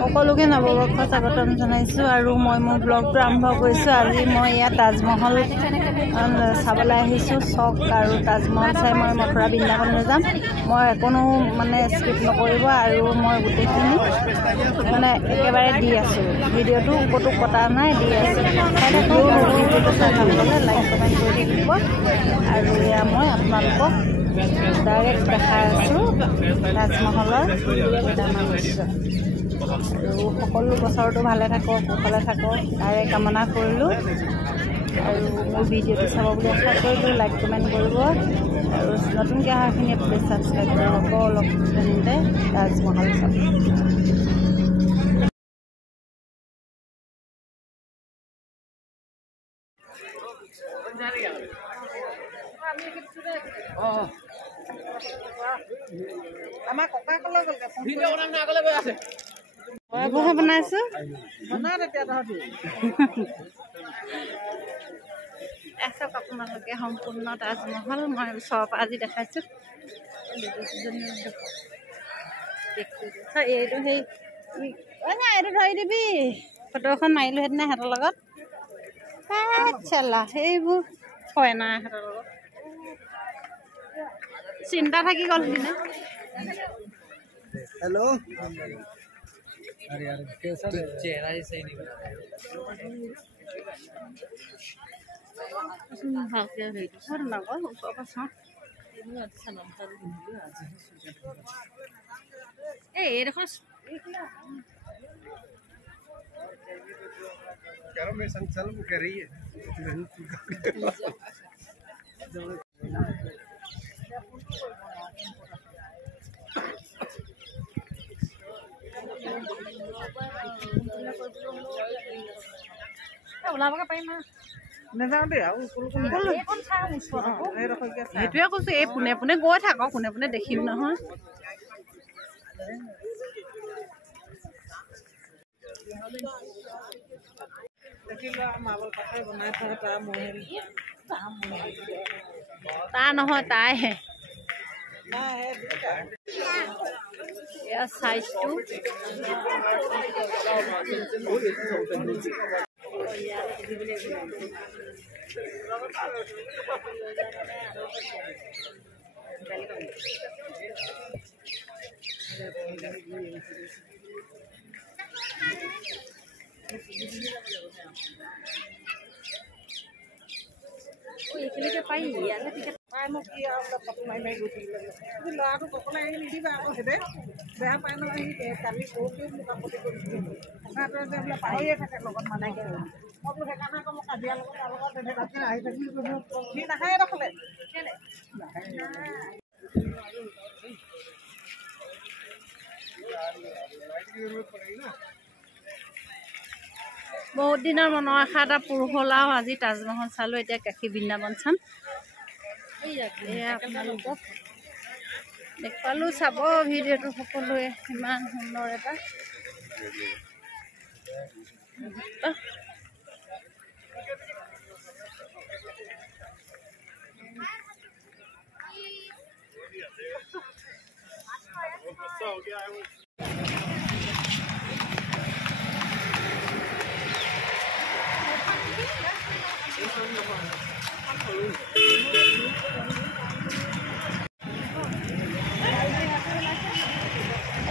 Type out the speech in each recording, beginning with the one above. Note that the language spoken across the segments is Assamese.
সকলোকে নৱবৰ্ষ স্বাগতম জনাইছোঁ আৰু মই মোৰ ব্লগটো আৰম্ভ কৰিছোঁ। আজি মই ইয়াত তাজমহল চাবলৈ আহিছোঁ। চক আৰু তাজমহল চাই মই মথুৰা বৃন্দাবনলৈ যাম। মই কোনো স্কিপ নকৰিব আৰু মই গোটেইখিনি একেবাৰে দি আছোঁ। ভিডিঅ'টো ক'তো কটা নাই, দি আছোঁ। ভিডিঅ'টো চাই ভাল পালে লাইক কমেণ্ট কৰি থাকিব আৰু এয়া মই আপোনালোকক ডাইৰেক্ট দেখাই আছোঁ তাজমহলৰ কেইটামান দৃশ্য। আৰু সকলো বছৰটো ভালে থাকক, কুশলে থাকক তাৰে কামনা কৰিলোঁ আৰু মোৰ ভিডিঅ'টো চাব বুলি আশা কৰিলোঁ। লাইক কমেণ্ট কৰিব আৰু নতুনকৈ অহাখিনি প্লিজ ছাবস্ক্ৰাইব কৰিব। অলপ তেন্তে তাজমহল চাব। আমাৰ ককাকলৈ গ'ল আছে বনাইছোঁ চাওক আপোনালোকে সম্পূৰ্ণ তাজমহল মই ওচৰৰ পৰা আজি দেখাইছোঁ। এইটো সেই এইটো ধৰি দিবি ফটো এখন মাৰিলোঁ সেইদিনা সিহঁতৰ লগত। চালা সেইবোৰ হয় নাই সিহঁতৰ লগত চিন্তা থাকি গ'ল সিদিনা। हेलो चेहरा ही सही नहीं ভালকৈ হেৰিটো চাওঁ নকওঁ ওচৰৰ পৰা চাওঁ। এইডোখৰ मेरे संग चल वो कह रही है ওলাবগে পাৰিম নাযাওঁ দেই আৰু সেইটোৱে কৈছোঁ। এই পোনে পোনে গৈ থাকক, পোনে পোনে দেখিম নহয়। তাৰ নহয় তাইহে এয়া চাইজটো এইখিনিকে পাৰি ইয়াতে টিকেট পাই মোক কি ফটো মাৰি মাৰি গৈছিল। ল'ৰাটো ককলাই আহি নিদিবা আকৌ সেইদে বেয়া পাই ন। আহি কালি পৰহি মোক আপত্তি কৰিছিল। যে বোলে পাহৰিয়ে থাকে লগত মই বোলো সেইকাৰণে আকৌ মোক কাজিয়া লগত তাৰ লগত তাতকৈ আহি থাকিল সি নাখায় দেখলে কেলে বহুত দিনৰ মনৰ আশা এটা পূৰ হ'ল আৰু আজি তাজমহল চালোঁ। এতিয়া কাশী বৃন্দাবন চাম। আপোনালোকক দেখুৱালোঁ, চাব ভিডিঅ'টো সকলোৱে। ইমান সুন্দৰ এটা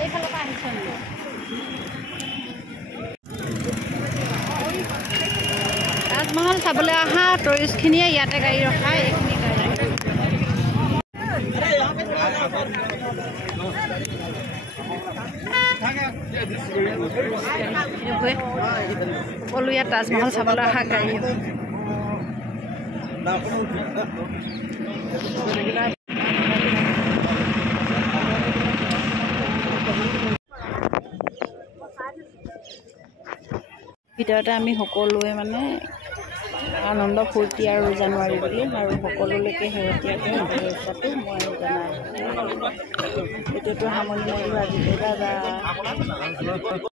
এইফালৰ পৰা আহিছোঁ। তাজমহল চাবলৈ অহা টুৰিষ্টখিনিয়ে ইয়াতে গাড়ী ৰখায়। এইখিনি গাড়ী সকলো ইয়াত তাজমহল চাবলৈ অহা গাড়ী। ভিতৰতে আমি সকলোৱে আনন্দ ফূৰ্তি আৰু জানুৱাৰী বুলি আৰু সকলোলৈকে শেহতীয়াকৈ শুভেচ্ছাটো মই জনাইছোঁ। ভিডিঅ'টো সামৰণি মাৰিলোঁ আজি।